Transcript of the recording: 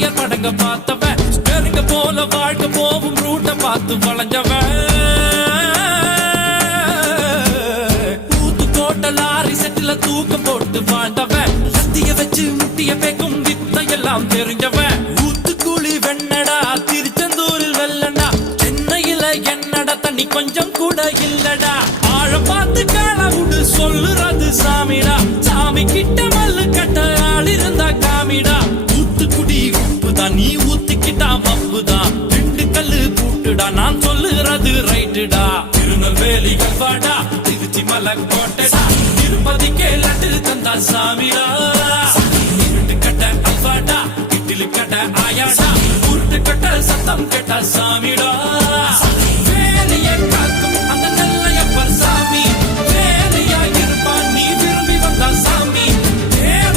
வாத்தியார் படங்க பார்த்தவன் ஸ்டேரிங்க போல வாழ்க்கை போவும் ரூட்ட பார்த்து வளைஞ்சவன் ஊத்து போட்ட லாரி செட்டில தூக்கம் போட்டு வாழ்ந்தவன் லத்திய வச்சு முட்டிய பேக்கும் வித்தையெல்லாம் தெரிஞ்சவன் ஊத்துக்குழி வெண்ணடா திருச்செந்தூரில் வெள்ளடா சென்னையில என்னடா தண்ணி கொஞ்சம் கூட இல்லடா ஆழம் பார்த்து காலவுடு சொல்லுறது சாமிடா சாமி கிட்ட மல்லு கட்ட ஆள் இருந்தா காமிடா ஊத்துக்குடி உப்புதான் நீ ஊத்திக்கிட்டா மப்புதான் ரெண்டு கல்லு கூட்டுடா நான் சொல்லுறது ரைட்டுடா திருநெல்வேலி கல்வாடா திருச்சி மலை கோட்டைடா திருப்பதிக்கே லட்டு தந்தா சாமிடா இருட்டு கட்ட அல்வாடா இட்லி கட்ட ஆயாடா உருட்டு கட்ட சத்தம் கெட்ட சாமிடா